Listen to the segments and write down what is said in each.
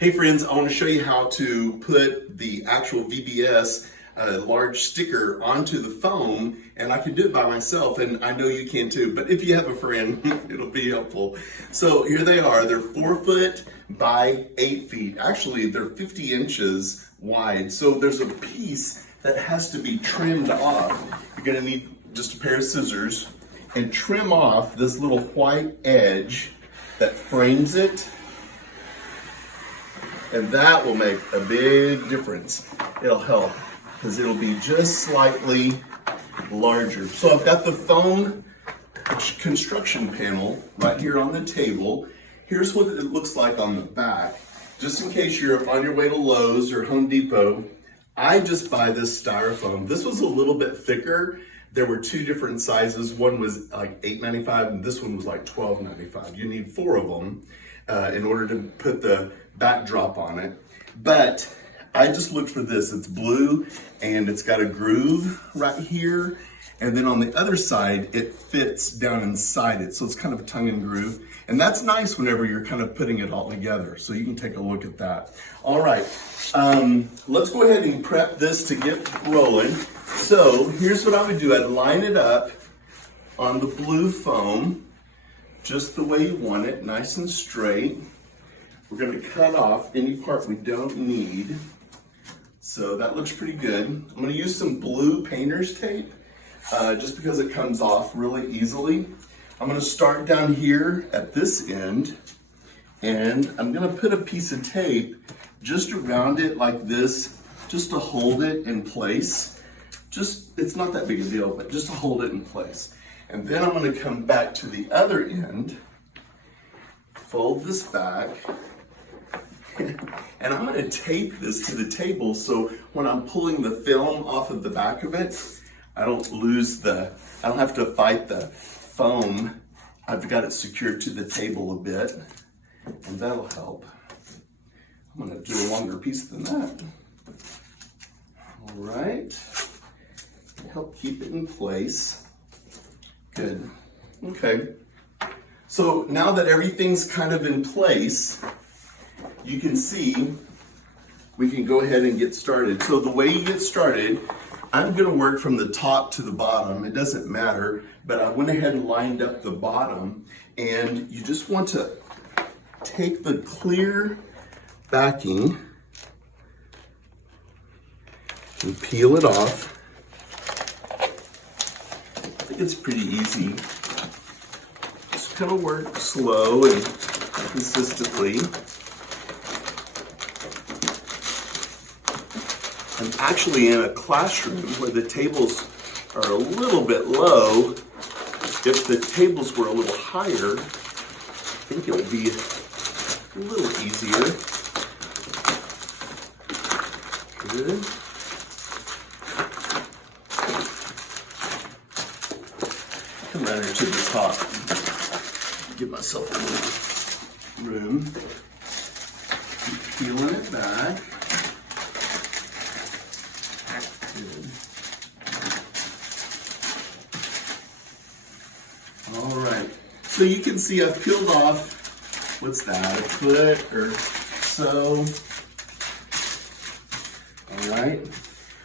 Hey friends, I want to show you how to put the actual VBS large sticker onto the foam, and I can do it by myself, and I know you can too, but if you have a friend, it'll be helpful. So here they are. They're 4 foot by 8 feet. Actually, they're 50 inches wide, so there's a piece that has to be trimmed off. You're going to need just a pair of scissors and trim off this little white edge that frames it. And that will make a big difference. It'll help because it'll be just slightly larger. So I've got the foam construction panel right here on the table. Here's what it looks like on the back. Just in case you're on your way to Lowe's or Home Depot, I just buy this styrofoam. This was a little bit thicker. There were 2 different sizes. One was like $8.95 and this one was like $12.95. You need 4 of them in order to put the backdrop on it. But I just looked for this. It's blue and it's got a groove right here. And then on the other side, it fits down inside it. So it's kind of a tongue and groove. And that's nice whenever you're kind of putting it all together. So you can take a look at that. All right, let's go ahead and prep this to get rolling. So here's what I would do. I'd line it up on the blue foam, just the way you want it, nice and straight. We're going to cut off any part we don't need. So that looks pretty good. I'm going to use some blue painter's tape just because it comes off really easily. I'm going to start down here at this end, and I'm going to put a piece of tape just around it like this, just to hold it in place. It's not that big a deal, but just to hold it in place. And then I'm going to come back to the other end, fold this back, and I'm going to tape this to the table so when I'm pulling the film off of the back of it, I don't have to fight the foam. I've got it secured to the table a bit, and that'll help. I'm going to do a longer piece than that. All right. Help keep it in place. Good. Okay. So now that everything's kind of in place, you can see we can go ahead and get started. So the way you get started, I'm going to work from the top to the bottom. It doesn't matter, but I went ahead and lined up the bottom, and you just want to take the clear backing and peel it off. I think it's pretty easy. Just kind of work slow and consistently. I'm actually in a classroom where the tables are a little bit low. If the tables were a little higher, I think it would be a little easier. Good. Come down here to the top. Give myself a little room. Keep peeling it back. All right, so you can see I've peeled off, what's that, a foot or so. All right,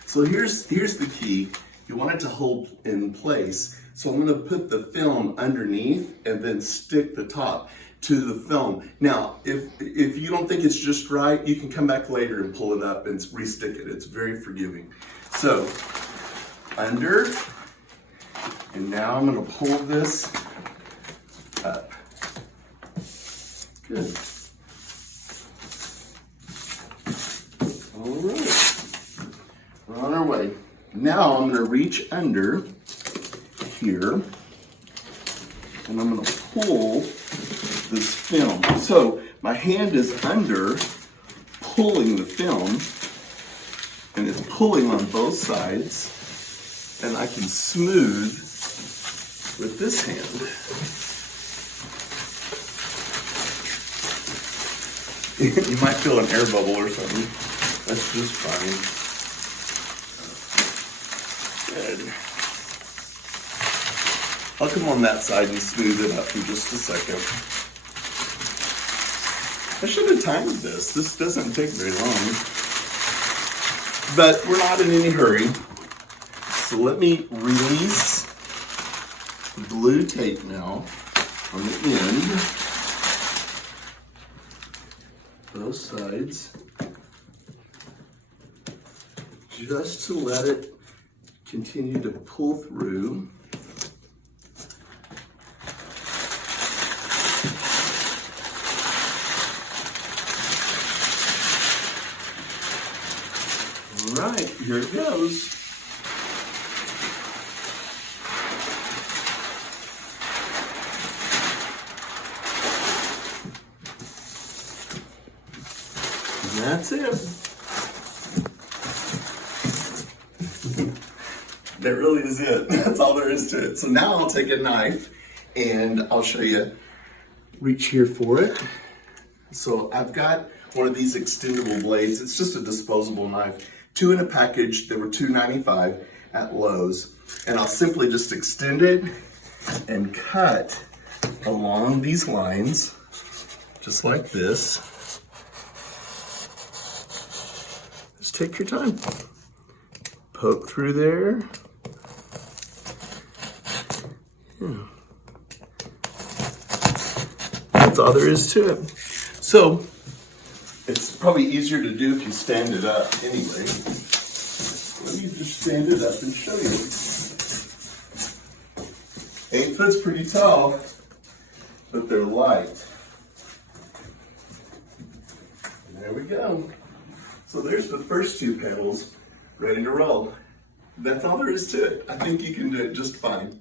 so here's the key. You want it to hold in place. So I'm gonna put the film underneath and then stick the top to the film. Now, if you don't think it's just right, you can come back later and pull it up and re-stick it. It's very forgiving. So, under, and now I'm going to pull this up. Good. All right. We're on our way. Now I'm going to reach under here, and I'm going to pull this film. So my hand is under pulling the film, and it's pulling on both sides. And I can smooth with this hand. You might feel an air bubble or something. That's just fine. Good. I'll come on that side and smooth it up in just a second. I should have timed this. This doesn't take very long. But we're not in any hurry. So let me release the blue tape now on the end. Both sides. Just to let it continue to pull through. All right, here it goes. And that's it. That really is it. That's all there is to it. So now I'll take a knife and I'll show you. Reach here for it. So I've got one of these extendable blades. It's just a disposable knife. 2 in a package. They were $2.95 at Lowe's. And I'll simply just extend it and cut along these lines, just like this. Just take your time. Poke through there. Yeah. That's all there is to it. So, it's probably easier to do if you stand it up anyway. Let me just stand it up and show you. 8 foot's pretty tall, but they're light. There we go. So there's the first 2 panels ready to roll. That's all there is to it. I think you can do it just fine.